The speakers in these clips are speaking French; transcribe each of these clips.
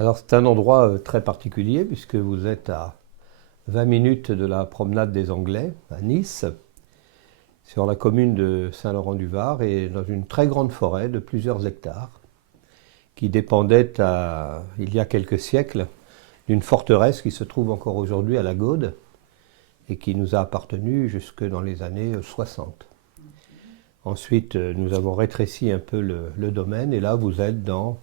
Alors c'est un endroit très particulier puisque vous êtes à 20 minutes de la promenade des Anglais à Nice, sur la commune de Saint-Laurent-du-Var et dans une très grande forêt de plusieurs hectares qui dépendait il y a quelques siècles d'une forteresse qui se trouve encore aujourd'hui à la Gaude et qui nous a appartenu jusque dans les années 60. Ensuite, nous avons rétréci un peu le domaine et là vous êtes dans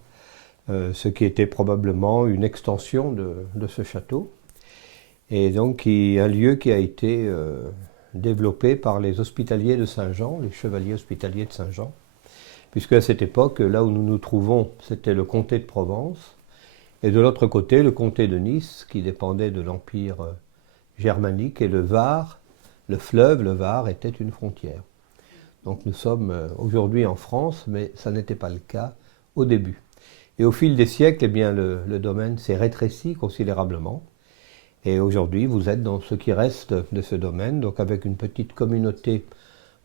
ce qui était probablement une extension de ce château, et donc un lieu qui a été développé par les hospitaliers de Saint-Jean, les chevaliers hospitaliers de Saint-Jean, puisque à cette époque, là où nous nous trouvons, c'était le comté de Provence, et de l'autre côté, le comté de Nice, qui dépendait de l'Empire germanique, et le Var, le fleuve, le Var, était une frontière. Donc nous sommes aujourd'hui en France, mais ça n'était pas le cas au début. Et au fil des siècles, eh bien, le domaine s'est rétréci considérablement. Et aujourd'hui, vous êtes dans ce qui reste de ce domaine, donc avec une petite communauté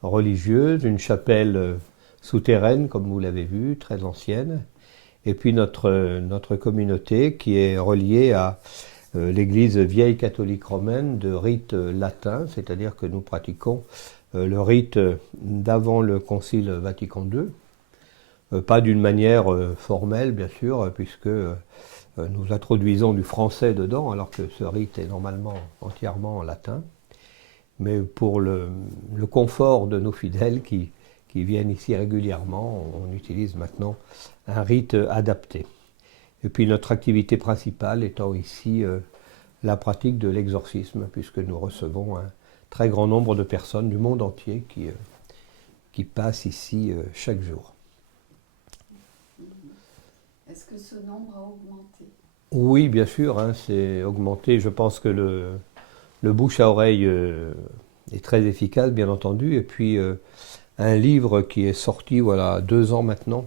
religieuse, une chapelle souterraine, comme vous l'avez vu, très ancienne, et puis notre communauté qui est reliée à l'église vieille catholique romaine de rite latin, c'est-à-dire que nous pratiquons le rite d'avant le Concile Vatican II, pas d'une manière formelle, bien sûr, puisque nous introduisons du français dedans, alors que ce rite est normalement entièrement en latin. Mais pour le confort de nos fidèles qui viennent ici régulièrement, on utilise maintenant un rite adapté. Et puis notre activité principale étant ici la pratique de l'exorcisme, puisque nous recevons un très grand nombre de personnes du monde entier qui passent ici chaque jour. Est-ce que ce nombre a augmenté? Oui, bien sûr, hein, c'est augmenté. Je pense que le bouche à oreille est très efficace, bien entendu. Et puis, un livre qui est sorti, voilà, 2 ans maintenant,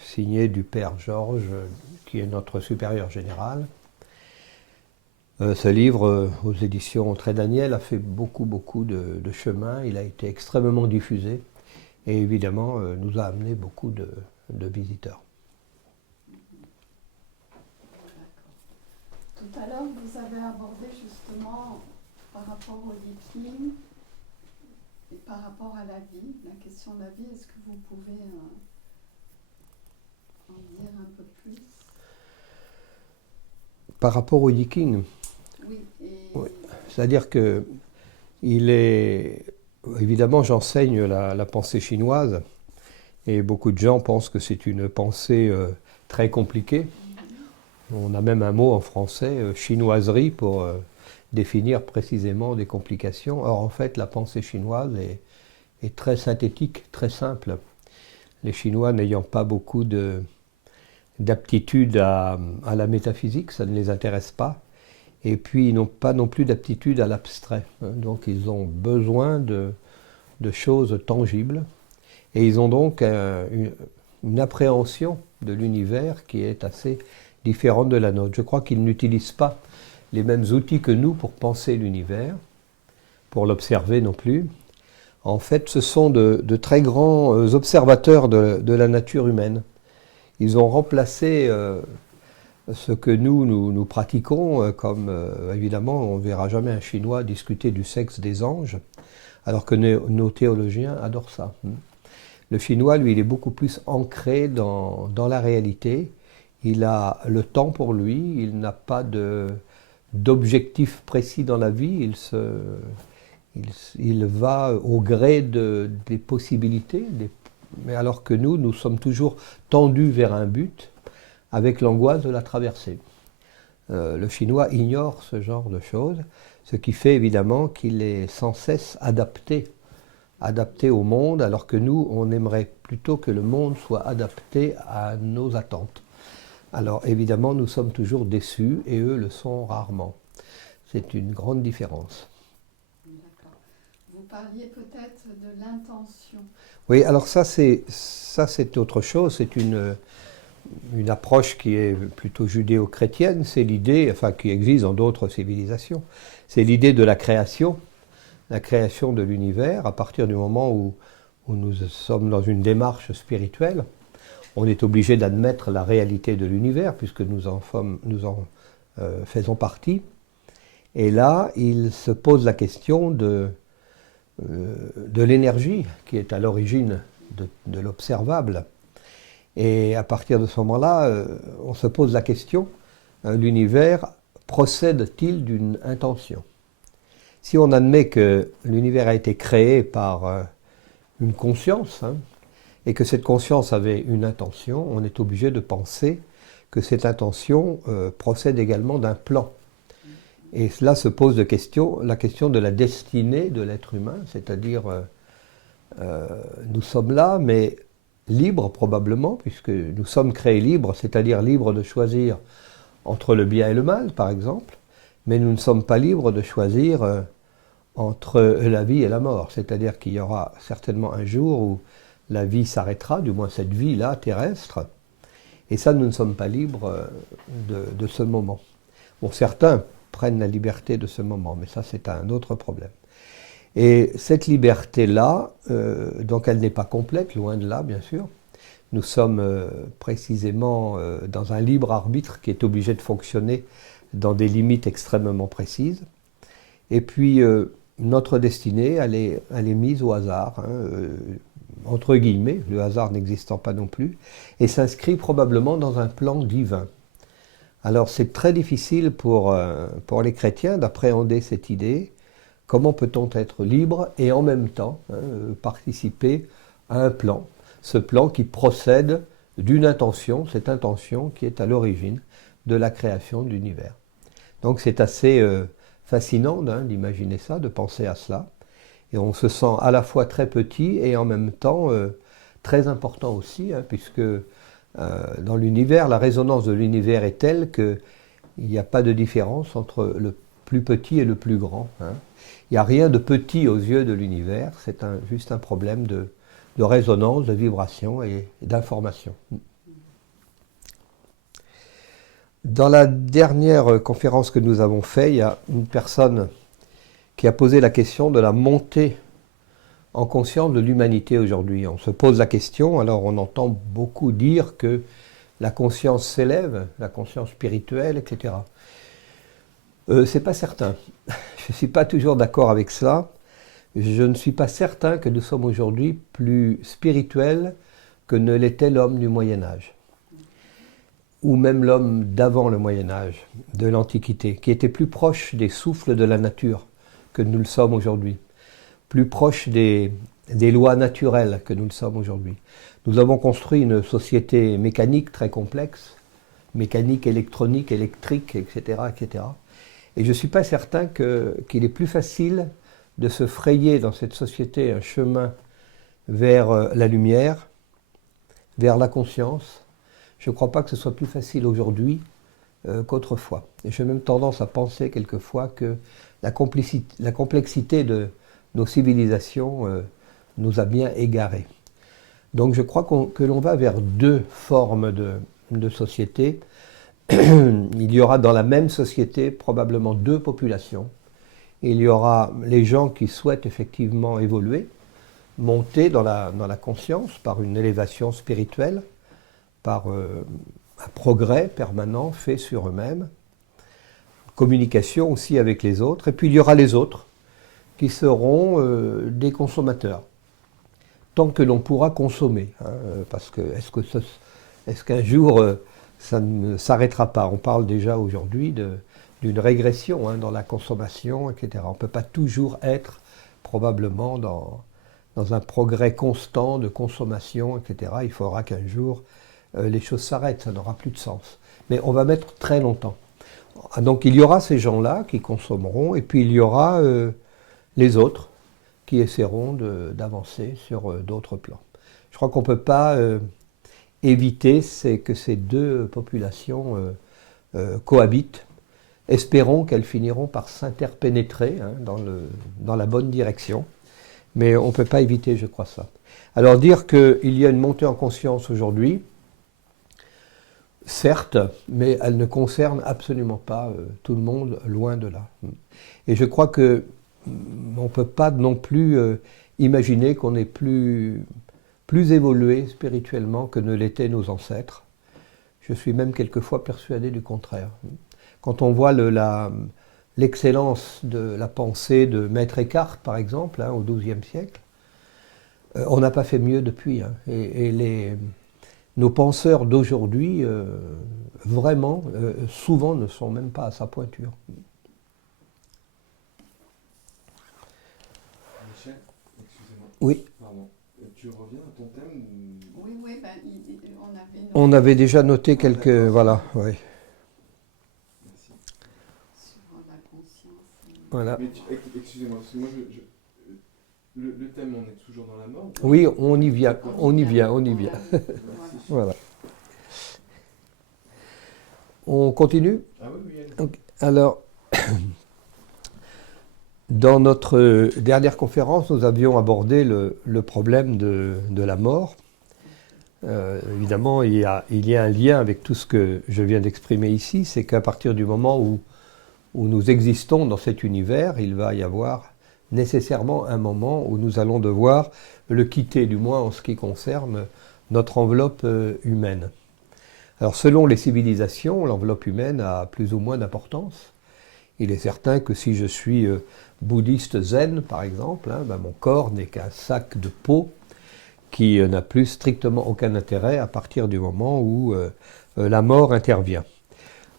signé du père Georges, qui est notre supérieur général. Ce livre, aux éditions Très Daniel, a fait beaucoup, beaucoup de chemin. Il a été extrêmement diffusé et évidemment nous a amené beaucoup de visiteurs. Tout à l'heure, vous avez abordé justement par rapport au Viking et par rapport à la vie, la question de la vie. Est-ce que vous pouvez en dire un peu plus? Par rapport aux Vikings, Oui, oui. C'est-à-dire que évidemment, j'enseigne la pensée chinoise et beaucoup de gens pensent que c'est une pensée très compliquée. On a même un mot en français, chinoiserie, pour définir précisément des complications. Or, en fait, la pensée chinoise est très synthétique, très simple. Les Chinois n'ayant pas beaucoup d'aptitude à la métaphysique, ça ne les intéresse pas. Et puis, ils n'ont pas non plus d'aptitude à l'abstrait. Donc, ils ont besoin de choses tangibles. Et ils ont donc une appréhension de l'univers qui est assez différente de la nôtre. Je crois qu'ils n'utilisent pas les mêmes outils que nous pour penser l'univers, pour l'observer non plus. En fait, ce sont de très grands observateurs de la nature humaine. Ils ont remplacé ce que nous pratiquons, comme évidemment on ne verra jamais un Chinois discuter du sexe des anges, alors que nos théologiens adorent ça. Le Chinois, lui, il est beaucoup plus ancré dans la réalité. Il a le temps pour lui, il n'a pas d'objectif précis dans la vie, il va au gré des possibilités, mais alors que nous sommes toujours tendus vers un but, avec l'angoisse de la traversée. Le Chinois ignore ce genre de choses, ce qui fait évidemment qu'il est sans cesse adapté au monde, alors que nous, on aimerait plutôt que le monde soit adapté à nos attentes. Alors évidemment, nous sommes toujours déçus et eux le sont rarement. C'est une grande différence. d'accord. Vous parliez peut-être de l'intention. Oui, alors ça c'est autre chose, c'est une approche qui est plutôt judéo-chrétienne, c'est l'idée, enfin qui existe dans d'autres civilisations, c'est l'idée de la création de l'univers à partir du moment où nous sommes dans une démarche spirituelle. on est obligé d'admettre la réalité de l'univers, puisque nous en faisons partie. Et là, il se pose la question de l'énergie qui est à l'origine de l'observable. Et à partir de ce moment-là, on se pose la question, l'univers procède-t-il d'une intention? Si on admet que l'univers a été créé par une conscience, et que cette conscience avait une intention, on est obligé de penser que cette intention procède également d'un plan. Et cela se pose la question de la destinée de l'être humain, c'est-à-dire nous sommes là, mais libres probablement, puisque nous sommes créés libres, c'est-à-dire libres de choisir entre le bien et le mal, par exemple, mais nous ne sommes pas libres de choisir entre la vie et la mort, c'est-à-dire qu'il y aura certainement un jour où la vie s'arrêtera, du moins cette vie-là, terrestre, et ça, nous ne sommes pas libres de ce moment. Bon, certains prennent la liberté de ce moment, mais ça, c'est un autre problème. Et cette liberté-là, donc elle n'est pas complète, loin de là, bien sûr. Nous sommes précisément dans un libre arbitre qui est obligé de fonctionner dans des limites extrêmement précises. Et puis, notre destinée, elle est mise au hasard, entre guillemets, le hasard n'existant pas non plus, et s'inscrit probablement dans un plan divin. Alors, c'est très difficile pour les chrétiens d'appréhender cette idée. Comment peut-on être libre et en même temps participer à un plan? Ce plan qui procède d'une intention, cette intention qui est à l'origine de la création de l'univers. Donc c'est assez fascinant d'imaginer ça, de penser à cela. Et on se sent à la fois très petit et en même temps très important aussi, puisque dans l'univers, la résonance de l'univers est telle qu'il n'y a pas de différence entre le plus petit et le plus grand. Il n'y a rien de petit aux yeux de l'univers, c'est juste un problème de résonance, de vibration et d'information. Dans la dernière conférence que nous avons faite, il y a une personne qui a posé la question de la montée en conscience de l'humanité aujourd'hui. On se pose la question, alors on entend beaucoup dire que la conscience s'élève, la conscience spirituelle, etc. C'est pas certain. Je ne suis pas toujours d'accord avec cela. Je ne suis pas certain que nous sommes aujourd'hui plus spirituels que ne l'était l'homme du Moyen-Âge. Ou même l'homme d'avant le Moyen-Âge, de l'Antiquité, qui était plus proche des souffles de la nature que nous le sommes aujourd'hui. Plus proche des lois naturelles que nous le sommes aujourd'hui. Nous avons construit une société mécanique très complexe, mécanique, électronique, électrique, etc., etc. Et je ne suis pas certain qu'il est plus facile de se frayer dans cette société un chemin vers la lumière, vers la conscience. Je ne crois pas que ce soit plus facile aujourd'hui qu'autrefois. Et j'ai même tendance à penser quelquefois que la complexité de nos civilisations nous a bien égarés. Donc je crois que l'on va vers deux formes de société. Il y aura dans la même société probablement deux populations. Il y aura les gens qui souhaitent effectivement évoluer, monter dans la conscience par une élévation spirituelle, par un progrès permanent fait sur eux-mêmes, communication aussi avec les autres. Et puis il y aura les autres qui seront des consommateurs, tant que l'on pourra consommer. Parce que est-ce qu'un jour ça ne s'arrêtera pas? On parle déjà aujourd'hui d'une régression dans la consommation, etc. On ne peut pas toujours être probablement dans un progrès constant de consommation, etc. Il faudra qu'un jour les choses s'arrêtent, ça n'aura plus de sens. Mais on va mettre très longtemps. Donc il y aura ces gens-là qui consommeront, et puis il y aura les autres qui essaieront d'avancer sur d'autres plans. Je crois qu'on ne peut pas éviter que ces deux populations cohabitent. Espérons qu'elles finiront par s'interpénétrer dans la bonne direction, mais on ne peut pas éviter, je crois, ça. Alors dire qu'il y a une montée en conscience aujourd'hui, certes, mais elle ne concerne absolument pas tout le monde, loin de là. Et je crois qu'on ne peut pas non plus imaginer qu'on est plus plus évolué spirituellement que ne l'étaient nos ancêtres. Je suis même quelquefois persuadé du contraire. Quand on voit l'excellence de la pensée de Maître Eckhart, par exemple, au XIIe siècle, on n'a pas fait mieux depuis. Nos penseurs d'aujourd'hui, vraiment, souvent ne sont même pas à sa pointure. Michel, excusez-moi. Oui. Pardon. Tu reviens à ton thème Oui, oui, ben, on avait déjà noté quelques... Voilà, oui. Merci. sur la conscience. Voilà. Mais excusez-moi, parce que moi, le thème, on est toujours dans la mort. Oui, on y vient, D'accord. on y vient, on y vient. Merci. Voilà. On continue? Ah oui, oui, allez. Donc, alors, dans notre dernière conférence, nous avions abordé le problème de la mort. Évidemment, il y a un lien avec tout ce que je viens d'exprimer ici, c'est qu'à partir du moment où nous existons dans cet univers, il va y avoir nécessairement un moment où nous allons devoir le quitter, du moins en ce qui concerne notre enveloppe humaine. Alors selon les civilisations, l'enveloppe humaine a plus ou moins d'importance. Il est certain que si je suis bouddhiste zen, par exemple, mon corps n'est qu'un sac de peau qui n'a plus strictement aucun intérêt à partir du moment où la mort intervient.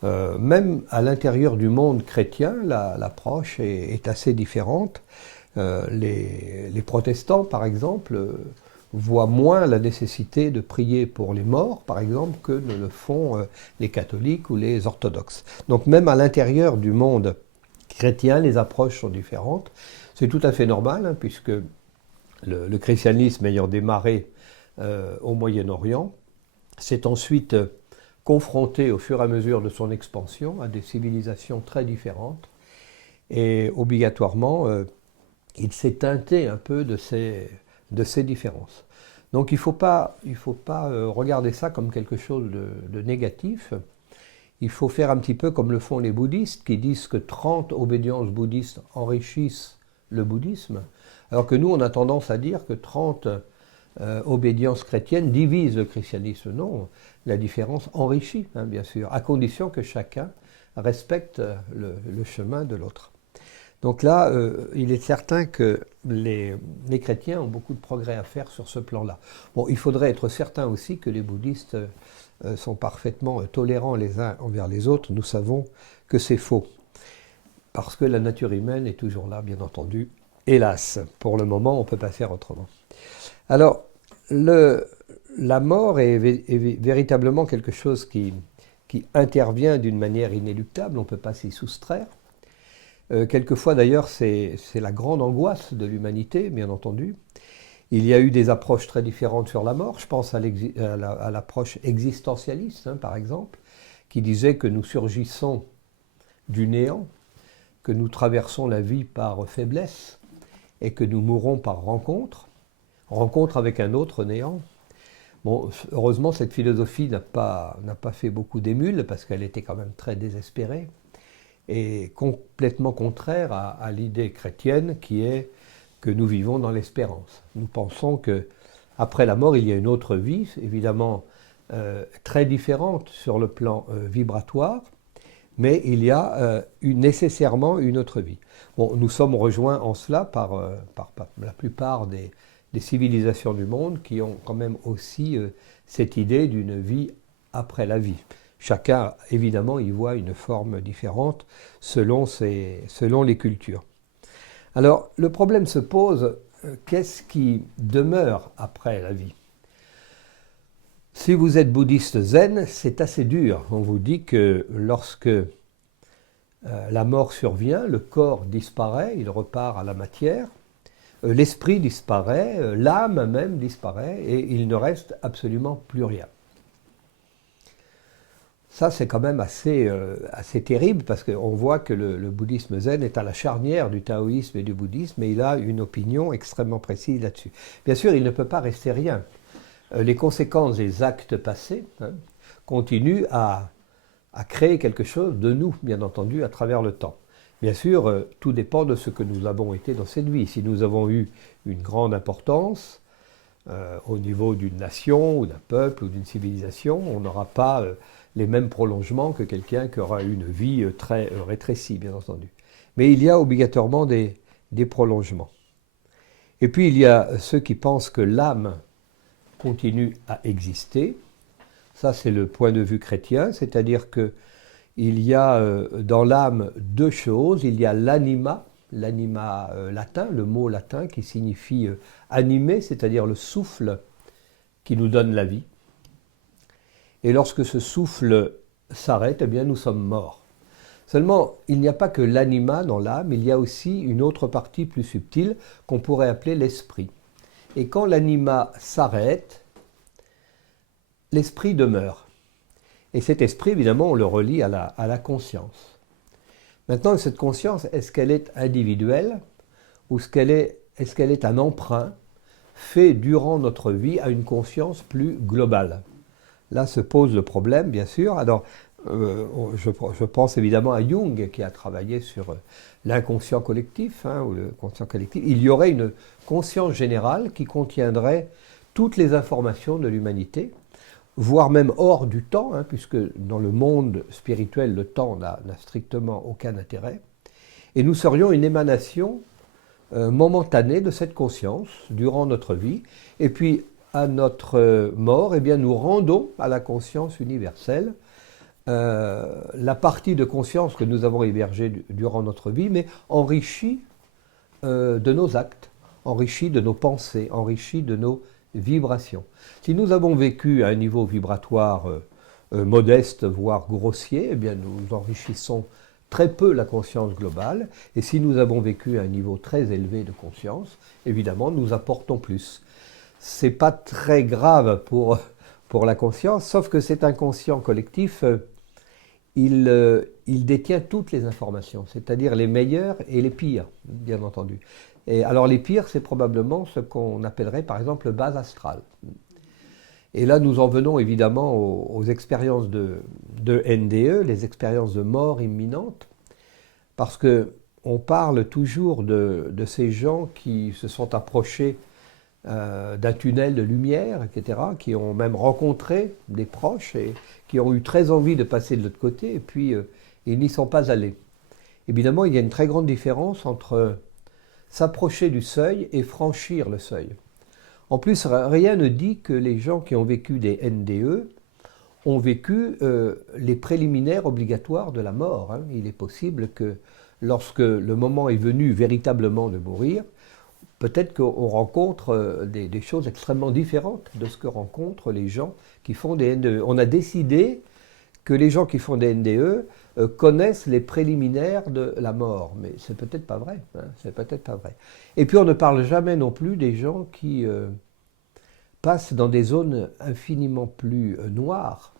Même à l'intérieur du monde chrétien, l'approche est assez différente. Les protestants, par exemple, voient moins la nécessité de prier pour les morts, par exemple, que ne le font les catholiques ou les orthodoxes. Donc même à l'intérieur du monde chrétien, les approches sont différentes. C'est tout à fait normal, puisque le christianisme ayant démarré au Moyen-Orient, s'est ensuite confronté au fur et à mesure de son expansion à des civilisations très différentes. Et obligatoirement, il s'est teinté un peu de ces différences. Donc il ne faut pas regarder ça comme quelque chose de négatif. Il faut faire un petit peu comme le font les bouddhistes, qui disent que 30 obédiences bouddhistes enrichissent le bouddhisme, alors que nous, on a tendance à dire que 30 obédiences chrétiennes divisent le christianisme. Non, la différence enrichit, bien sûr, à condition que chacun respecte le chemin de l'autre. Donc là, il est certain que les chrétiens ont beaucoup de progrès à faire sur ce plan-là. Bon, il faudrait être certain aussi que les bouddhistes sont parfaitement tolérants les uns envers les autres. Nous savons que c'est faux, parce que la nature humaine est toujours là, bien entendu. Hélas, pour le moment, on ne peut pas faire autrement. Alors, la mort est véritablement quelque chose qui intervient d'une manière inéluctable, on ne peut pas s'y soustraire. Quelquefois d'ailleurs, c'est la grande angoisse de l'humanité, bien entendu. Il y a eu des approches très différentes sur la mort. Je pense à l'approche existentialiste, par exemple, qui disait que nous surgissons du néant, que nous traversons la vie par faiblesse et que nous mourrons par rencontre avec un autre néant. Bon, heureusement, cette philosophie n'a pas fait beaucoup d'émules parce qu'elle était quand même très désespérée et complètement contraire à l'idée chrétienne qui est que nous vivons dans l'espérance. Nous pensons qu'après la mort, il y a une autre vie, évidemment très différente sur le plan vibratoire, mais il y a nécessairement une autre vie. Bon, nous sommes rejoints en cela par la plupart des civilisations du monde qui ont quand même aussi cette idée d'une vie après la vie. Chacun, évidemment, y voit une forme différente selon les cultures. Alors, le problème se pose, qu'est-ce qui demeure après la vie? Si vous êtes bouddhiste zen, c'est assez dur. On vous dit que lorsque la mort survient, le corps disparaît, il repart à la matière, l'esprit disparaît, l'âme même disparaît, et il ne reste absolument plus rien. Ça, c'est quand même assez terrible, parce qu'on voit que le bouddhisme zen est à la charnière du taoïsme et du bouddhisme, et il a une opinion extrêmement précise là-dessus. Bien sûr, il ne peut pas rester rien. Les conséquences des actes passés continuent à créer quelque chose de nous, bien entendu, à travers le temps. Bien sûr, tout dépend de ce que nous avons été dans cette vie. Si nous avons eu une grande importance, au niveau d'une nation ou d'un peuple ou d'une civilisation. On n'aura pas les mêmes prolongements que quelqu'un qui aura une vie très rétrécie, bien entendu. Mais il y a obligatoirement des prolongements. Et puis il y a ceux qui pensent que l'âme continue à exister. Ça, c'est le point de vue chrétien, c'est-à-dire qu'il y a dans l'âme deux choses. Il y a l'anima latin, le mot latin qui signifie animer, c'est-à-dire le souffle qui nous donne la vie. Et lorsque ce souffle s'arrête, eh bien nous sommes morts. Seulement, il n'y a pas que l'anima dans l'âme, il y a aussi une autre partie plus subtile qu'on pourrait appeler l'esprit. Et quand l'anima s'arrête, l'esprit demeure. Et cet esprit, évidemment, on le relie à la conscience. Maintenant, cette conscience, est-ce qu'elle est individuelle ou est-ce qu'elle est un emprunt fait durant notre vie à une conscience plus globale? Là se pose le problème, bien sûr. Alors, je pense évidemment à Jung qui a travaillé sur l'inconscient collectif, ou le conscient collectif. Il y aurait une conscience générale qui contiendrait toutes les informations de l'humanité, voire même hors du temps, puisque dans le monde spirituel, le temps n'a strictement aucun intérêt. Et nous serions une émanation momentanée de cette conscience durant notre vie. Et puis, à notre mort, eh bien, nous rendons à la conscience universelle la partie de conscience que nous avons hébergée durant notre vie, mais enrichie de nos actes, enrichie de nos pensées, enrichie de nos vibrations. Si nous avons vécu à un niveau vibratoire modeste, voire grossier, eh bien nous enrichissons très peu la conscience globale. Et si nous avons vécu à un niveau très élevé de conscience, évidemment, nous apportons plus. Ce n'est pas très grave pour la conscience, sauf que cet inconscient collectif, il détient toutes les informations, c'est-à-dire les meilleures et les pires, bien entendu. Et alors les pires, c'est probablement ce qu'on appellerait par exemple le bas astral. Et là, nous en venons évidemment aux expériences de NDE, les expériences de mort imminente, parce qu'on parle toujours de ces gens qui se sont approchés d'un tunnel de lumière, etc., qui ont même rencontré des proches et qui ont eu très envie de passer de l'autre côté, et puis ils n'y sont pas allés. Évidemment, il y a une très grande différence entre s'approcher du seuil et franchir le seuil. En plus, rien ne dit que les gens qui ont vécu des NDE ont vécu les préliminaires obligatoires de la mort. Il est possible que lorsque le moment est venu véritablement de mourir, peut-être qu'on rencontre des choses extrêmement différentes de ce que rencontrent les gens qui font des NDE. On a décidé que les gens qui font des NDE connaissent les préliminaires de la mort, mais c'est peut-être pas vrai. C'est peut-être pas vrai. Et puis on ne parle jamais non plus des gens qui passent dans des zones infiniment plus noires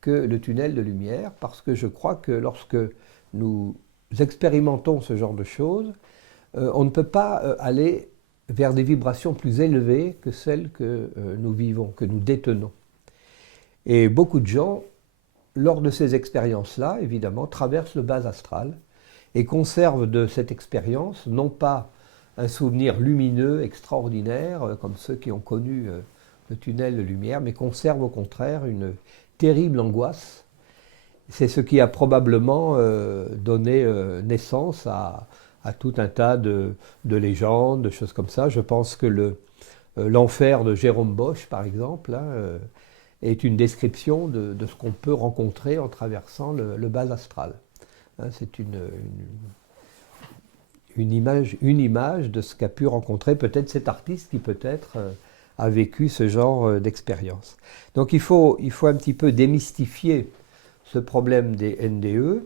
que le tunnel de lumière, parce que je crois que lorsque nous expérimentons ce genre de choses, on ne peut pas aller vers des vibrations plus élevées que celles que nous vivons, que nous détenons. Et beaucoup de gens, lors de ces expériences-là, évidemment, traversent le bas astral et conservent de cette expérience, non pas un souvenir lumineux, extraordinaire, comme ceux qui ont connu le tunnel de lumière, mais conservent au contraire une terrible angoisse. C'est ce qui a probablement donné naissance à tout un tas de légendes, de choses comme ça. Je pense que l'enfer de Jérôme Bosch, par exemple, est une description de ce qu'on peut rencontrer en traversant le bas astral. C'est une image de ce qu'a pu rencontrer peut-être cet artiste qui peut-être a vécu ce genre d'expérience. Donc il faut un petit peu démystifier ce problème des NDE,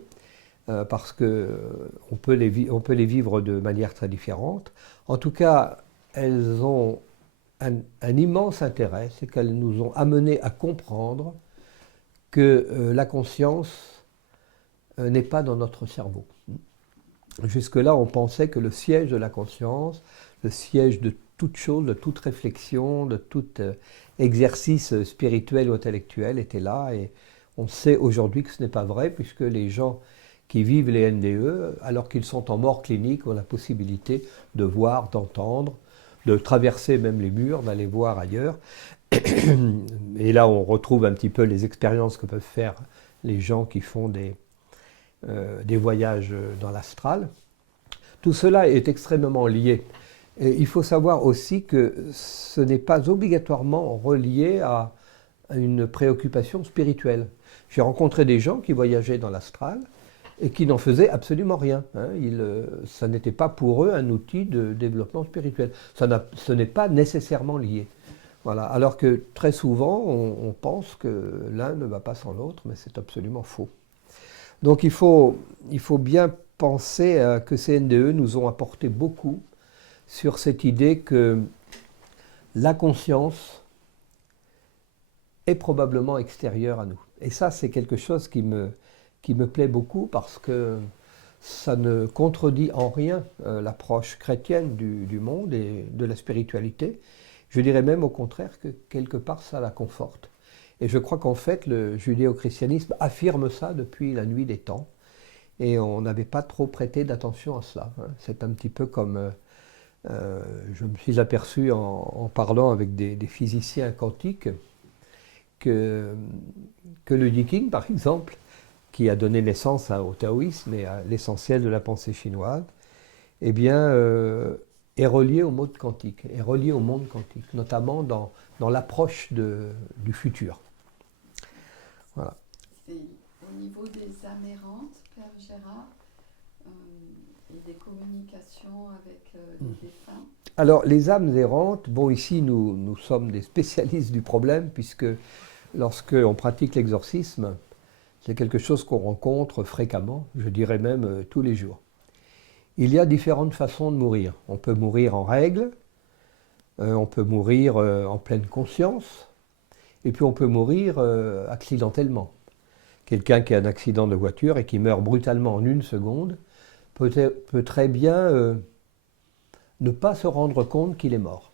parce qu'on peut les vivre de manière très différente. En tout cas, elles ont un immense intérêt, c'est qu'elles nous ont amenés à comprendre que la conscience n'est pas dans notre cerveau. Jusque-là, on pensait que le siège de la conscience, le siège de toute chose, de toute réflexion, de tout exercice spirituel ou intellectuel était là, et on sait aujourd'hui que ce n'est pas vrai, puisque les gens qui vivent les NDE, alors qu'ils sont en mort clinique, ont la possibilité de voir, d'entendre, de traverser même les murs, d'aller voir ailleurs. Et là, on retrouve un petit peu les expériences que peuvent faire les gens qui font des voyages dans l'astral. Tout cela est extrêmement lié. Et il faut savoir aussi que ce n'est pas obligatoirement relié à une préoccupation spirituelle. J'ai rencontré des gens qui voyageaient dans l'astral et qui n'en faisaient absolument rien. Ça n'était pas pour eux un outil de développement spirituel. Ce n'est pas nécessairement lié. Voilà. Alors que très souvent, on pense que l'un ne va pas sans l'autre, mais c'est absolument faux. Donc il faut bien penser que ces NDE nous ont apporté beaucoup sur cette idée que la conscience est probablement extérieure à nous. Et ça, c'est quelque chose qui me plaît beaucoup parce que ça ne contredit en rien l'approche chrétienne du monde et de la spiritualité. Je dirais même au contraire que quelque part ça la conforte. Et je crois qu'en fait le judéo-christianisme affirme ça depuis la nuit des temps. Et on n'avait pas trop prêté d'attention à cela. C'est un petit peu comme... je me suis aperçu en parlant avec des physiciens quantiques que le Yi, par exemple, qui a donné naissance au taoïsme et à l'essentiel de la pensée chinoise, eh bien, est relié au monde quantique, notamment dans l'approche du futur. Voilà. Et au niveau des âmes errantes, Père Gérard, et des communications avec les défunts. Alors, les âmes errantes, bon, ici, nous sommes des spécialistes du problème, puisque lorsque on pratique l'exorcisme, c'est quelque chose qu'on rencontre fréquemment, je dirais même tous les jours. Il y a différentes façons de mourir. On peut mourir en règle, on peut mourir en pleine conscience, et puis on peut mourir accidentellement. Quelqu'un qui a un accident de voiture et qui meurt brutalement en 1 seconde peut très bien ne pas se rendre compte qu'il est mort.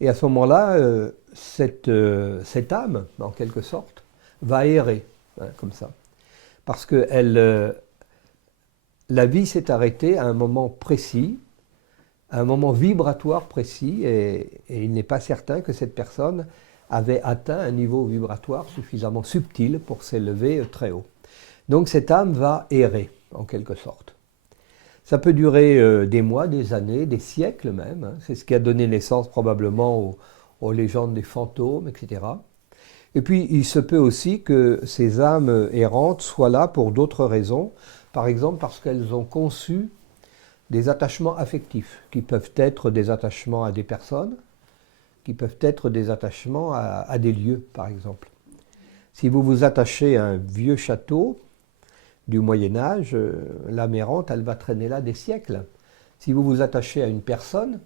Et à ce moment-là, cette âme, en quelque sorte, va errer, comme ça. Parce que la vie s'est arrêtée à un moment précis, à un moment vibratoire précis, et il n'est pas certain que cette personne avait atteint un niveau vibratoire suffisamment subtil pour s'élever très haut. Donc cette âme va errer, en quelque sorte. Ça peut durer des mois, des années, des siècles même. C'est ce qui a donné naissance probablement aux légendes des fantômes, etc. Et puis il se peut aussi que ces âmes errantes soient là pour d'autres raisons. Par exemple parce qu'elles ont conçu des attachements affectifs, qui peuvent être des attachements à des personnes, qui peuvent être des attachements à des lieux, par exemple. Si vous vous attachez à un vieux château du Moyen-Âge, l'âme errante, elle va traîner là des siècles. Si vous vous attachez à une personne,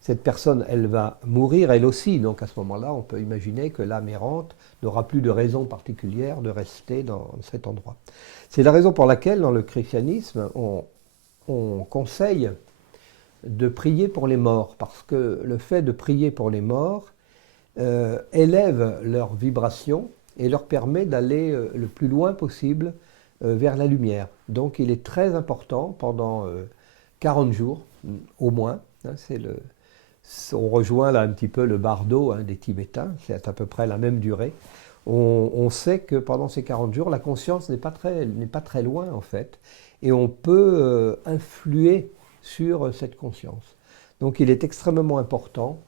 cette personne, elle va mourir elle aussi. Donc à ce moment-là, on peut imaginer que l'âme errante n'aura plus de raison particulière de rester dans cet endroit. C'est la raison pour laquelle, dans le christianisme, on conseille de prier pour les morts, parce que le fait de prier pour les morts élève leur vibration et leur permet d'aller le plus loin possible vers la lumière. Donc il est très important pendant 40 jours, au moins, on rejoint là un petit peu le bardo des Tibétains, c'est à peu près la même durée. On sait que pendant ces 40 jours, la conscience n'est pas très loin en fait, et on peut influer sur cette conscience. Donc il est extrêmement important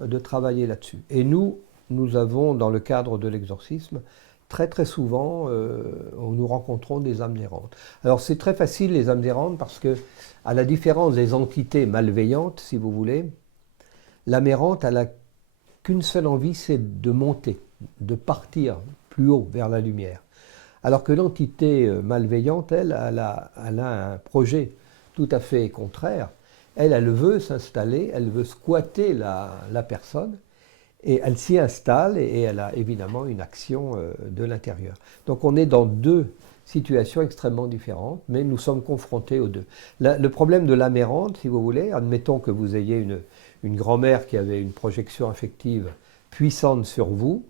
de travailler là-dessus. Et nous avons, dans le cadre de l'exorcisme, très très souvent, nous rencontrons des âmes errantes. Alors c'est très facile les âmes errantes parce que, à la différence des entités malveillantes, si vous voulez, l'âme errante, elle n'a qu'une seule envie, c'est de monter, de partir plus haut vers la lumière. Alors que l'entité malveillante, elle a un projet tout à fait contraire. Elle veut s'installer, elle veut squatter la personne, et elle s'y installe et elle a évidemment une action de l'intérieur. Donc on est dans 2 situations extrêmement différentes, mais nous sommes confrontés aux 2. Le problème de l'âme errante, si vous voulez, admettons que vous ayez une grand-mère qui avait une projection affective puissante sur vous,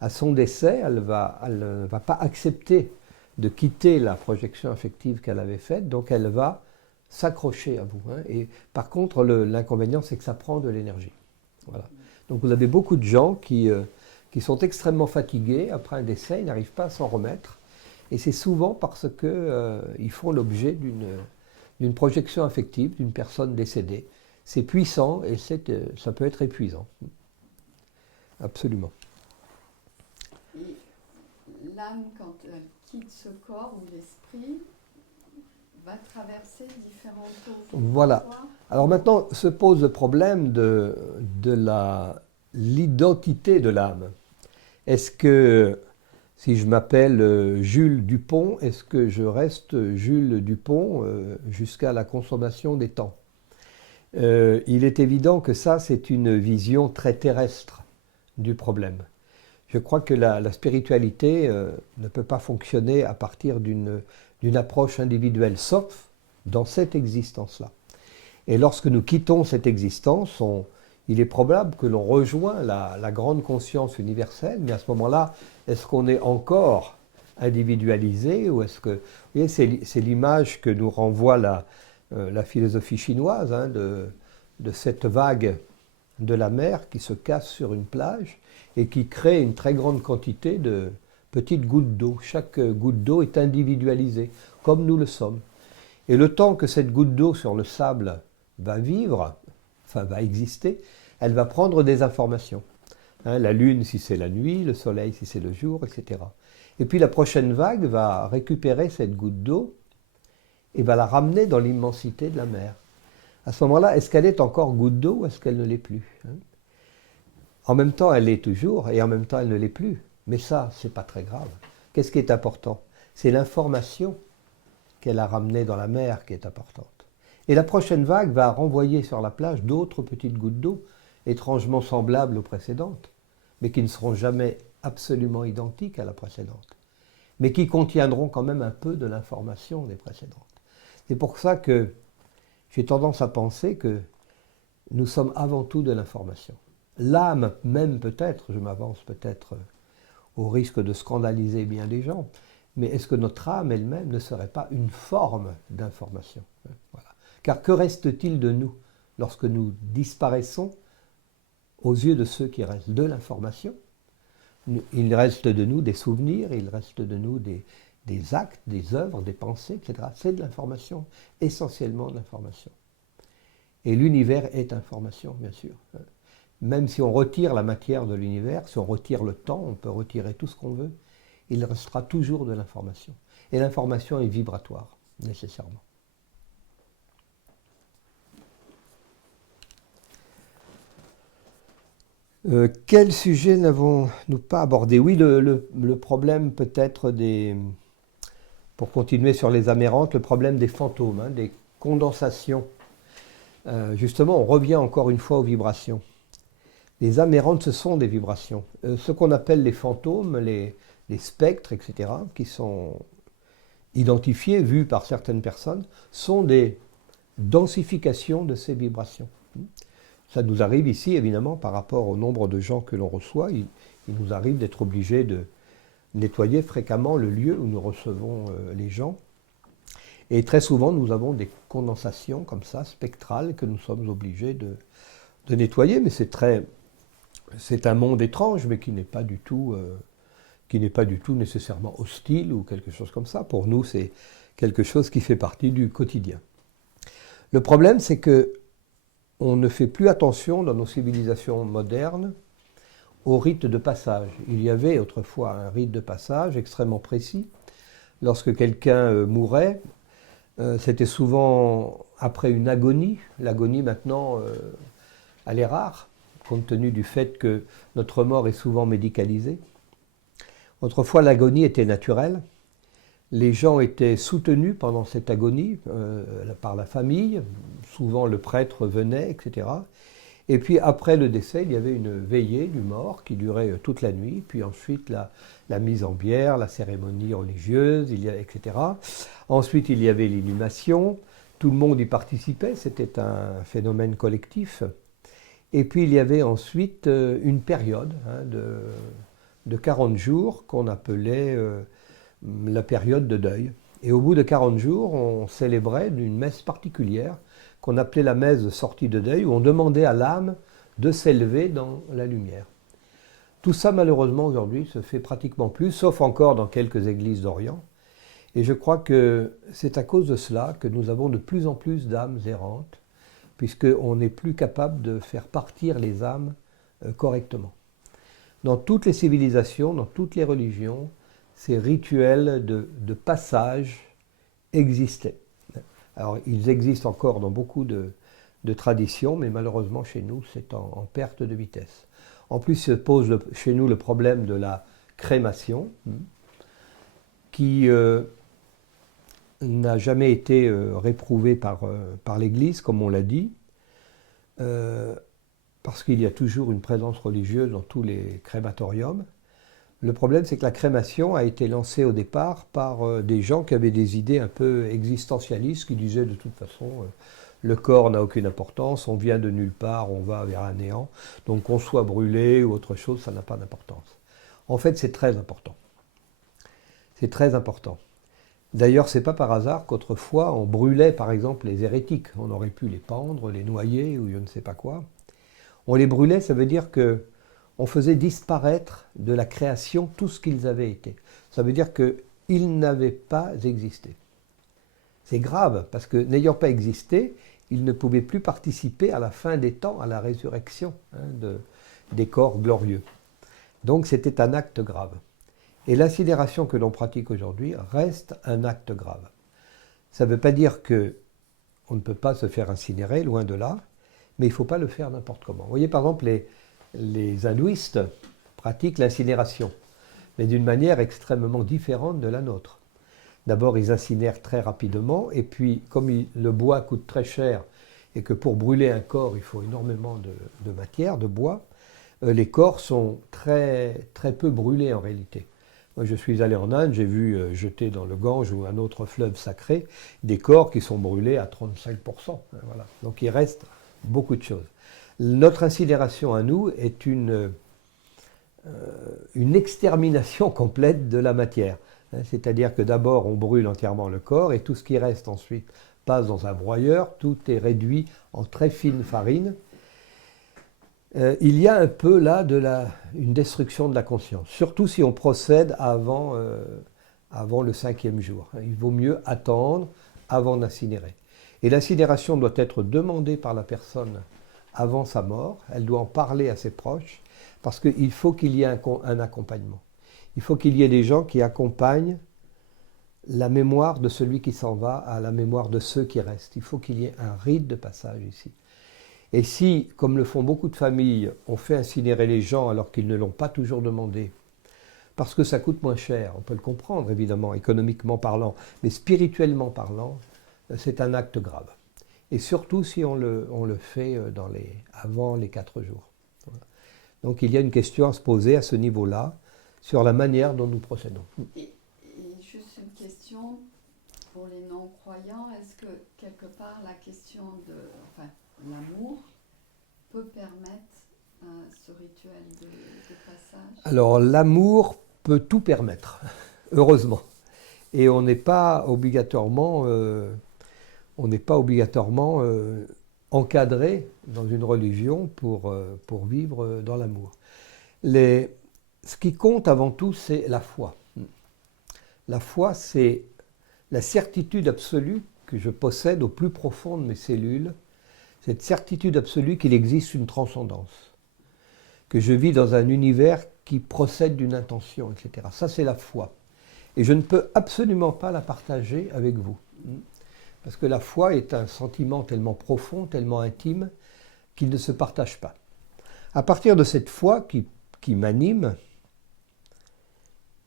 à son décès, elle ne va pas accepter de quitter la projection affective qu'elle avait faite, donc elle va s'accrocher à vous. Hein. Et par contre, l'inconvénient, c'est que ça prend de l'énergie. Voilà. Donc vous avez beaucoup de gens qui sont extrêmement fatigués après un décès, ils n'arrivent pas à s'en remettre. Et c'est souvent parce qu'ils font l'objet d'une projection affective d'une personne décédée. C'est puissant et ça peut être épuisant. Absolument. Et l'âme, quand elle quitte ce corps ou l'esprit, va traverser différents taux. Voilà. Alors maintenant se pose le problème de l'identité de l'âme. Est-ce que si je m'appelle Jules Dupont, est-ce que je reste Jules Dupont jusqu'à la consommation des temps? Il est évident que ça, c'est une vision très terrestre du problème. Je crois que la spiritualité ne peut pas fonctionner à partir d'une approche individuelle, sauf dans cette existence-là. Et lorsque nous quittons cette existence, il est probable que l'on rejoint la grande conscience universelle, mais à ce moment-là, est-ce qu'on est encore individualisé ou est-ce que... Vous voyez, c'est l'image que nous renvoie la philosophie chinoise, hein, de cette vague de la mer qui se casse sur une plage et qui crée une très grande quantité de petites gouttes d'eau. Chaque goutte d'eau est individualisée, comme nous le sommes. Et le temps que cette goutte d'eau sur le sable va vivre, enfin va exister, elle va prendre des informations. Hein, la lune si c'est la nuit, le soleil si c'est le jour, etc. Et puis la prochaine vague va récupérer cette goutte d'eau et va la ramener dans l'immensité de la mer. À ce moment-là, est-ce qu'elle est encore goutte d'eau ou est-ce qu'elle ne l'est plus? En même temps, elle l'est toujours et en même temps, elle ne l'est plus. Mais ça, ce n'est pas très grave. Qu'est-ce qui est important? C'est l'information qu'elle a ramenée dans la mer qui est importante. Et la prochaine vague va renvoyer sur la plage d'autres petites gouttes d'eau, étrangement semblables aux précédentes, mais qui ne seront jamais absolument identiques à la précédente, mais qui contiendront quand même un peu de l'information des précédentes. C'est pour ça que j'ai tendance à penser que nous sommes avant tout de l'information. L'âme même peut-être, je m'avance peut-être au risque de scandaliser bien des gens, mais est-ce que notre âme elle-même ne serait pas une forme d'information? Voilà. Car que reste-t-il de nous lorsque nous disparaissons aux yeux de ceux qui restent? De l'information. Il reste de nous des souvenirs, il reste de nous des actes, des œuvres, des pensées, etc. C'est de l'information, essentiellement de l'information. Et l'univers est information, bien sûr. Même si on retire la matière de l'univers, si on retire le temps, on peut retirer tout ce qu'on veut, il restera toujours de l'information. Et l'information est vibratoire, nécessairement. Quel sujet n'avons-nous pas abordé? Oui, le problème peut-être pour continuer sur les amérantes, le problème des fantômes, hein, des condensations. Justement, on revient encore une fois aux vibrations. Les amérantes, ce sont des vibrations. Ce qu'on appelle les fantômes, les spectres, etc., qui sont identifiés, vus par certaines personnes, sont des densifications de ces vibrations. Ça nous arrive ici, évidemment, par rapport au nombre de gens que l'on reçoit, il nous arrive d'être obligés de nettoyer fréquemment le lieu où nous recevons les gens. Et très souvent, nous avons des condensations comme ça, spectrales, que nous sommes obligés de nettoyer. Mais c'est un monde étrange, mais qui n'est pas du tout nécessairement hostile ou quelque chose comme ça. Pour nous, c'est quelque chose qui fait partie du quotidien. Le problème, c'est que on ne fait plus attention dans nos civilisations modernes au rite de passage. Il y avait autrefois un rite de passage extrêmement précis. Lorsque quelqu'un mourait, c'était souvent après une agonie. L'agonie maintenant, elle est rare, compte tenu du fait que notre mort est souvent médicalisée. Autrefois, l'agonie était naturelle. Les gens étaient soutenus pendant cette agonie par la famille, souvent le prêtre venait, etc. Et puis après le décès, il y avait une veillée du mort qui durait toute la nuit, puis ensuite la mise en bière, la cérémonie religieuse, etc. Ensuite, il y avait l'inhumation, tout le monde y participait, c'était un phénomène collectif. Et puis il y avait ensuite une période de 40 jours qu'on appelait la période de deuil. Et au bout de 40 jours, on célébrait une messe particulière qu'on appelait la messe de sortie de deuil, où on demandait à l'âme de s'élever dans la lumière. Tout ça, malheureusement, aujourd'hui, se fait pratiquement plus, sauf encore dans quelques églises d'Orient. Et je crois que c'est à cause de cela que nous avons de plus en plus d'âmes errantes, puisqu'on n'est plus capable de faire partir les âmes correctement. Dans toutes les civilisations, dans toutes les religions, ces rituels de passage existaient. Alors, ils existent encore dans beaucoup de traditions, mais malheureusement, chez nous, c'est en perte de vitesse. En plus, se pose chez nous le problème de la crémation, qui n'a jamais été réprouvé par l'Église, comme on l'a dit, parce qu'il y a toujours une présence religieuse dans tous les crématoriums. Le problème, c'est que la crémation a été lancée au départ par des gens qui avaient des idées un peu existentialistes, qui disaient de toute façon, le corps n'a aucune importance, on vient de nulle part, on va vers un néant, donc qu'on soit brûlé ou autre chose, ça n'a pas d'importance. En fait, c'est très important. C'est très important. D'ailleurs, ce n'est pas par hasard qu'autrefois, on brûlait par exemple les hérétiques. On aurait pu les pendre, les noyer ou je ne sais pas quoi. On les brûlait, ça veut dire qu'on faisait disparaître de la création tout ce qu'ils avaient été. Ça veut dire qu'ils n'avaient pas existé. C'est grave, parce que n'ayant pas existé, ils ne pouvaient plus participer à la fin des temps, à la résurrection des corps glorieux. Donc c'était un acte grave. Et l'incinération que l'on pratique aujourd'hui reste un acte grave. Ça ne veut pas dire qu'on ne peut pas se faire incinérer, loin de là, mais il ne faut pas le faire n'importe comment. Vous voyez, par exemple, les hindouistes pratiquent l'incinération, mais d'une manière extrêmement différente de la nôtre. D'abord, ils incinèrent très rapidement, et puis, comme le bois coûte très cher, et que pour brûler un corps, il faut énormément de matière, de bois, les corps sont très, très peu brûlés en réalité. Moi, je suis allé en Inde, j'ai vu jeter dans le Gange ou un autre fleuve sacré des corps qui sont brûlés à 35%. Voilà. Donc il reste beaucoup de choses. Notre incinération à nous est une extermination complète de la matière. C'est-à-dire que d'abord on brûle entièrement le corps et tout ce qui reste ensuite passe dans un broyeur, tout est réduit en très fine farine. Il y a un peu là une destruction de la conscience, surtout si on procède avant le 5e jour. Il vaut mieux attendre avant d'incinérer. Et l'incinération doit être demandée par la personne avant sa mort, elle doit en parler à ses proches, parce qu'il faut qu'il y ait un accompagnement. Il faut qu'il y ait des gens qui accompagnent la mémoire de celui qui s'en va à la mémoire de ceux qui restent. Il faut qu'il y ait un rite de passage ici. Et si, comme le font beaucoup de familles, on fait incinérer les gens alors qu'ils ne l'ont pas toujours demandé, parce que ça coûte moins cher, on peut le comprendre évidemment, économiquement parlant, mais spirituellement parlant, c'est un acte grave. Et surtout si on le fait avant les 4 jours. Voilà. Donc il y a une question à se poser à ce niveau-là, sur la manière dont nous procédons. Et juste une question pour les non-croyants, est-ce que quelque part la question l'amour peut permettre ce rituel de passage? Alors l'amour peut tout permettre, heureusement. Et on n'est pas obligatoirement, encadré dans une religion pour vivre dans l'amour. Ce qui compte avant tout, c'est la foi. La foi, c'est la certitude absolue que je possède au plus profond de mes cellules, cette certitude absolue qu'il existe une transcendance, que je vis dans un univers qui procède d'une intention, etc. Ça, c'est la foi. Et je ne peux absolument pas la partager avec vous. Parce que la foi est un sentiment tellement profond, tellement intime, qu'il ne se partage pas. À partir de cette foi qui m'anime,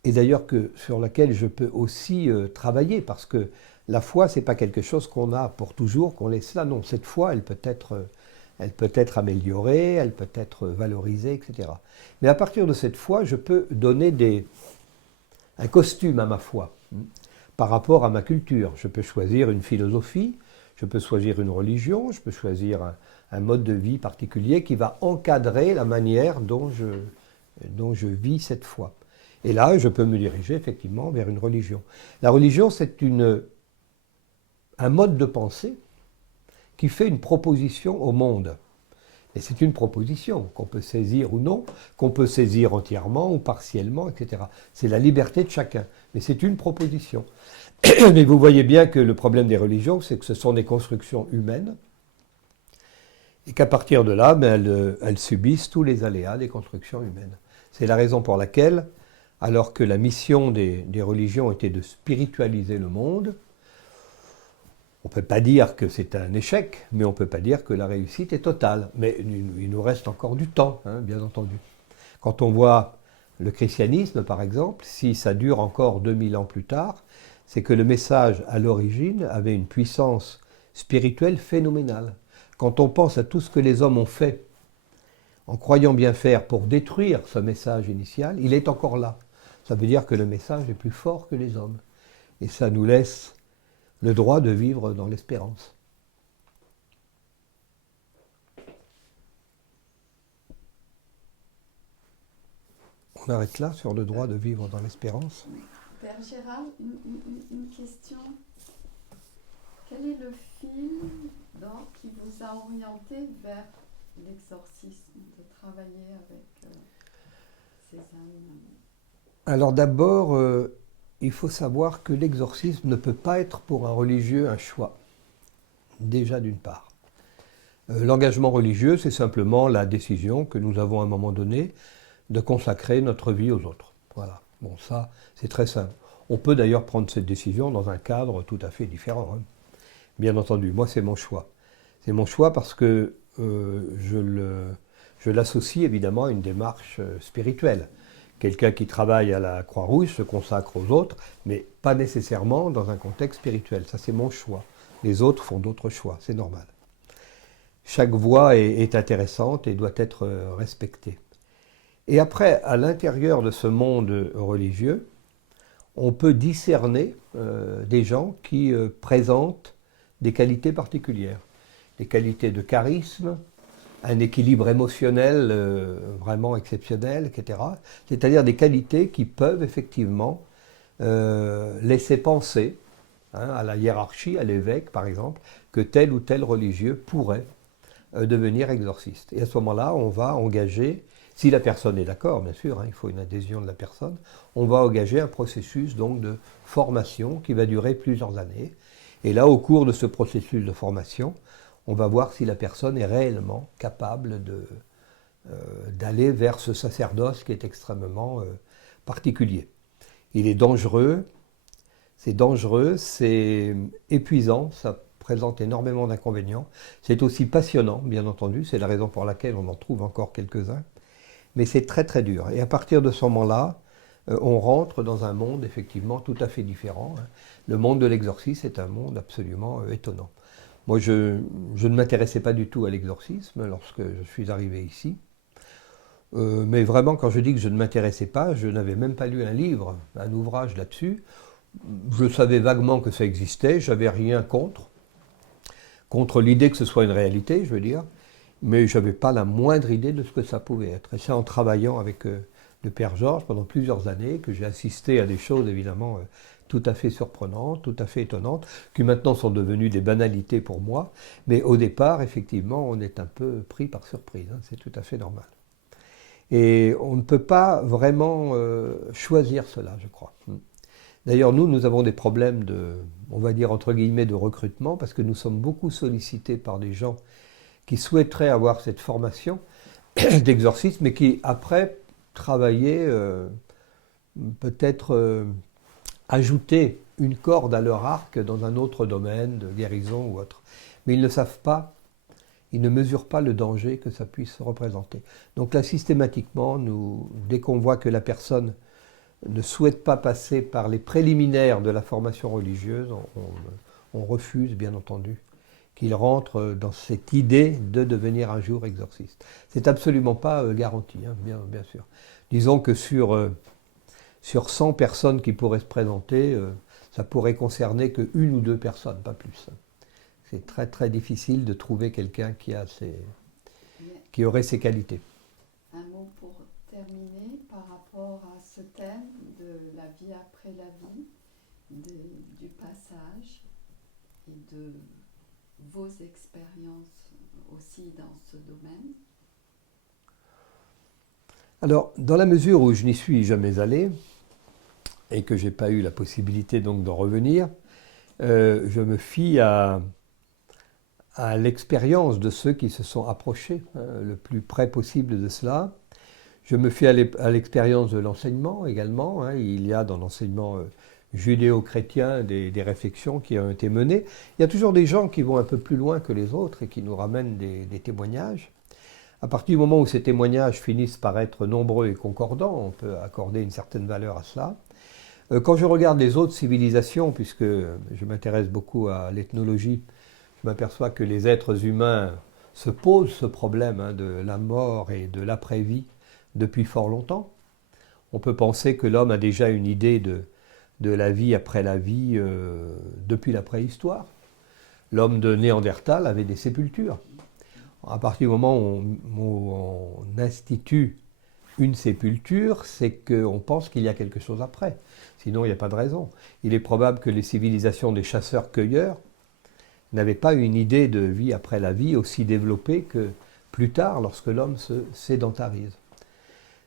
et d'ailleurs sur laquelle je peux aussi travailler, parce que la foi, ce n'est pas quelque chose qu'on a pour toujours, qu'on laisse là. Non, cette foi, elle peut être améliorée, elle peut être valorisée, etc. Mais à partir de cette foi, je peux donner un costume à ma foi, par rapport à ma culture. Je peux choisir une philosophie, je peux choisir une religion, je peux choisir un mode de vie particulier qui va encadrer la manière dont je vis cette foi. Et là, je peux me diriger effectivement vers une religion. La religion, c'est un mode de pensée qui fait une proposition au monde. Et c'est une proposition qu'on peut saisir ou non, qu'on peut saisir entièrement ou partiellement, etc. C'est la liberté de chacun. Mais c'est une proposition. Mais vous voyez bien que le problème des religions, c'est que ce sont des constructions humaines et qu'à partir de là, elles subissent tous les aléas des constructions humaines. C'est la raison pour laquelle, alors que la mission des religions était de spiritualiser le monde, on ne peut pas dire que c'est un échec, mais on ne peut pas dire que la réussite est totale. Mais il nous reste encore du temps, hein, bien entendu. Quand on voit le christianisme, par exemple, si ça dure encore 2000 ans plus tard, c'est que le message, à l'origine, avait une puissance spirituelle phénoménale. Quand on pense à tout ce que les hommes ont fait, en croyant bien faire pour détruire ce message initial, il est encore là. Ça veut dire que le message est plus fort que les hommes. Et ça nous laisse le droit de vivre dans l'espérance. On arrête là sur le droit de vivre dans l'espérance. Père Gérald, une question. Quel est le fil qui vous a orienté vers l'exorcisme, de travailler avec ces âmes? Alors d'abord, il faut savoir que l'exorcisme ne peut pas être pour un religieux un choix, déjà d'une part. L'engagement religieux, c'est simplement la décision que nous avons à un moment donné de consacrer notre vie aux autres. Voilà. Bon, ça, c'est très simple. On peut d'ailleurs prendre cette décision dans un cadre tout à fait différent, hein. Bien entendu, moi, c'est mon choix. C'est mon choix parce que je l'associe évidemment à une démarche spirituelle. Quelqu'un qui travaille à la Croix-Rouge se consacre aux autres, mais pas nécessairement dans un contexte spirituel. Ça, c'est mon choix. Les autres font d'autres choix, c'est normal. Chaque voie est intéressante et doit être respectée. Et après, à l'intérieur de ce monde religieux, on peut discerner des gens qui présentent des qualités particulières. Des qualités de charisme, un équilibre émotionnel vraiment exceptionnel, etc. C'est-à-dire des qualités qui peuvent effectivement laisser penser, hein, à la hiérarchie, à l'évêque par exemple, que tel ou tel religieux pourrait devenir exorciste. Et à ce moment-là, on va engager, si la personne est d'accord, bien sûr, hein, il faut une adhésion de la personne, on va engager un processus donc de formation qui va durer plusieurs années. Et là, au cours de ce processus de formation, on va voir si la personne est réellement capable d'aller vers ce sacerdoce qui est extrêmement particulier. Il est dangereux, c'est épuisant, ça présente énormément d'inconvénients. C'est aussi passionnant, bien entendu, c'est la raison pour laquelle on en trouve encore quelques-uns. Mais c'est très très dur. Et à partir de ce moment-là, on rentre dans un monde effectivement tout à fait différent. Le monde de l'exorcisme est un monde absolument étonnant. Moi, je ne m'intéressais pas du tout à l'exorcisme lorsque je suis arrivé ici. Mais vraiment, quand je dis que je ne m'intéressais pas, je n'avais même pas lu un livre, un ouvrage là-dessus. Je savais vaguement que ça existait, j'avais rien contre l'idée que ce soit une réalité, je veux dire, mais je n'avais pas la moindre idée de ce que ça pouvait être. Et c'est en travaillant avec le Père Georges pendant plusieurs années que j'ai assisté à des choses évidemment tout à fait surprenantes, tout à fait étonnantes, qui maintenant sont devenues des banalités pour moi, mais au départ, effectivement, on est un peu pris par surprise, hein, c'est tout à fait normal. Et on ne peut pas vraiment choisir cela, je crois. D'ailleurs, nous avons des problèmes on va dire entre guillemets, de recrutement, parce que nous sommes beaucoup sollicités par des gens qui souhaiteraient avoir cette formation d'exorcisme, mais qui, après, travailler, peut-être ajouter une corde à leur arc dans un autre domaine, de guérison ou autre. Mais ils ne savent pas, ils ne mesurent pas le danger que ça puisse représenter. Donc là, systématiquement, dès qu'on voit que la personne ne souhaite pas passer par les préliminaires de la formation religieuse, on refuse, bien entendu, qu'il rentre dans cette idée de devenir un jour exorciste. C'est absolument pas garanti, hein, bien sûr. Disons que sur 100 personnes qui pourraient se présenter, ça pourrait concerner que 1 ou 2 personnes, pas plus. C'est très très difficile de trouver quelqu'un qui aurait ces qualités. Un mot pour terminer par rapport à ce thème. vie après la vie, du passage et de vos expériences aussi dans ce domaine? Alors, dans la mesure où je n'y suis jamais allé, et que je n'ai pas eu la possibilité donc d'en revenir, je me fie à l'expérience de ceux qui se sont approchés le plus près possible de cela. Je me fie à l'expérience de l'enseignement également. Il y a dans l'enseignement judéo-chrétien des réflexions qui ont été menées. Il y a toujours des gens qui vont un peu plus loin que les autres et qui nous ramènent des témoignages. À partir du moment où ces témoignages finissent par être nombreux et concordants, on peut accorder une certaine valeur à cela. Quand je regarde les autres civilisations, puisque je m'intéresse beaucoup à l'ethnologie, je m'aperçois que les êtres humains se posent ce problème de la mort et de l'après-vie depuis fort longtemps. On peut penser que l'homme a déjà une idée de la vie après la vie depuis la préhistoire. L'homme de Néandertal avait des sépultures. À partir du moment où on institue une sépulture, c'est qu'on pense qu'il y a quelque chose après. Sinon, il n'y a pas de raison. Il est probable que les civilisations des chasseurs-cueilleurs n'avaient pas une idée de vie après la vie aussi développée que plus tard, lorsque l'homme se sédentarise.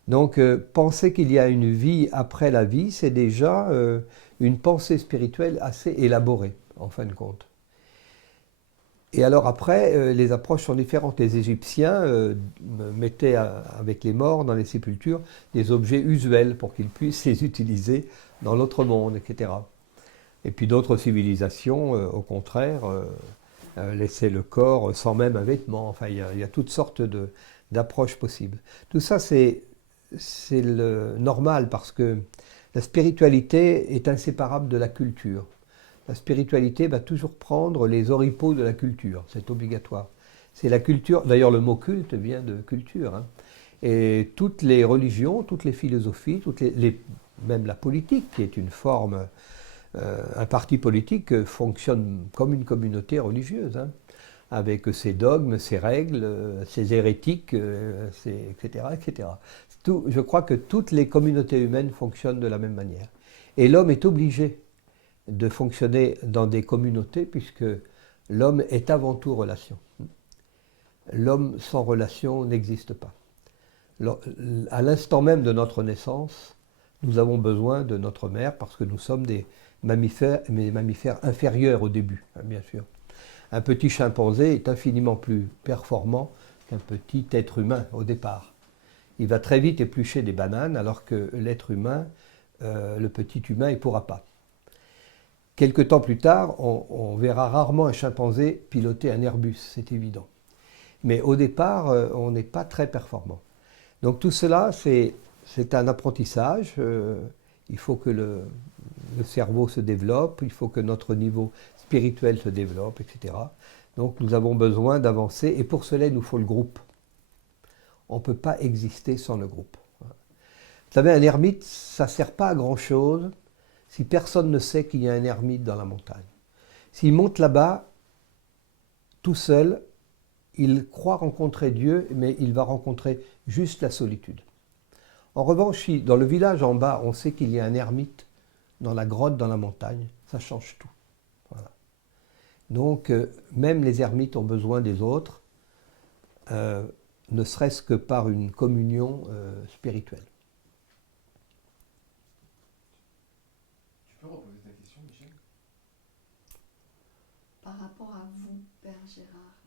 Donc, penser qu'il y a une vie après la vie, c'est déjà une pensée spirituelle assez élaborée, en fin de compte. Et alors après, les approches sont différentes. Les Égyptiens mettaient avec les morts dans les sépultures des objets usuels pour qu'ils puissent les utiliser dans l'autre monde, etc. Et puis d'autres civilisations, au contraire, laissaient le corps sans même un vêtement. Enfin, il y a toutes sortes d'approches possibles. Tout ça, c'est le normal parce que la spiritualité est inséparable de la culture. La spiritualité va toujours prendre les oripeaux de la culture, c'est obligatoire. C'est la culture, d'ailleurs le mot culte vient de culture. Et toutes les religions, toutes les philosophies, même la politique, qui est une forme, un parti politique fonctionne comme une communauté religieuse, avec ses dogmes, ses règles, ses hérétiques, etc. etc. Je crois que toutes les communautés humaines fonctionnent de la même manière. Et l'homme est obligé de fonctionner dans des communautés, puisque l'homme est avant tout relation. L'homme sans relation n'existe pas. À l'instant même de notre naissance, nous avons besoin de notre mère, parce que nous sommes des mammifères inférieurs au début, bien sûr. Un petit chimpanzé est infiniment plus performant qu'un petit être humain au départ. Il va très vite éplucher des bananes, alors que l'être humain, le petit humain, il ne pourra pas. Quelque temps plus tard, on verra rarement un chimpanzé piloter un Airbus, c'est évident. Mais au départ, on n'est pas très performant. Donc tout cela, c'est un apprentissage. Il faut que le cerveau se développe, il faut que notre niveau spirituel se développe, etc. Donc nous avons besoin d'avancer, et pour cela, il nous faut le groupe. On ne peut pas exister sans le groupe. Vous savez, un ermite, ça ne sert pas à grand-chose si personne ne sait qu'il y a un ermite dans la montagne. S'il monte là-bas, tout seul, il croit rencontrer Dieu, mais il va rencontrer juste la solitude. En revanche, si dans le village en bas, on sait qu'il y a un ermite dans la grotte, dans la montagne, ça change tout. Voilà. Donc, même les ermites ont besoin des autres, ne serait-ce que par une communion spirituelle. Tu peux reposer ta question, Michel? Par rapport à vous, Père Gérard,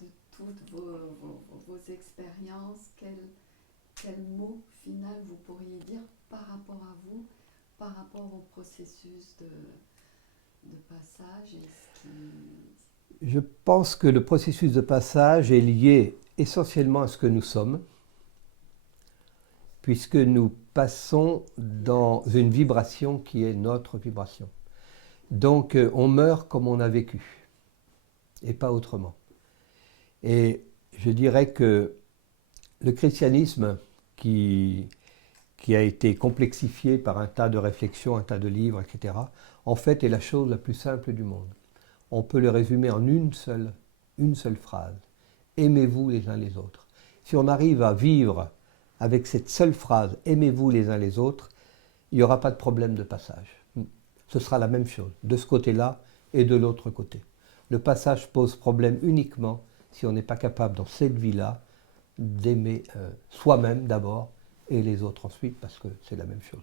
de toutes vos expériences, quel mot final vous pourriez dire par rapport à vous, par rapport au processus de passage Je pense que le processus de passage est lié essentiellement à ce que nous sommes, puisque nous passons dans une vibration qui est notre vibration. Donc on meurt comme on a vécu, et pas autrement. Et je dirais que le christianisme, qui a été complexifié par un tas de réflexions, un tas de livres, etc., en fait est la chose la plus simple du monde. On peut le résumer en une seule phrase. Aimez-vous les uns les autres. Si on arrive à vivre avec cette seule phrase, aimez-vous les uns les autres, il n'y aura pas de problème de passage. Ce sera la même chose, de ce côté-là et de l'autre côté. Le passage pose problème uniquement si on n'est pas capable, dans cette vie-là, d'aimer soi-même d'abord et les autres ensuite, parce que c'est la même chose.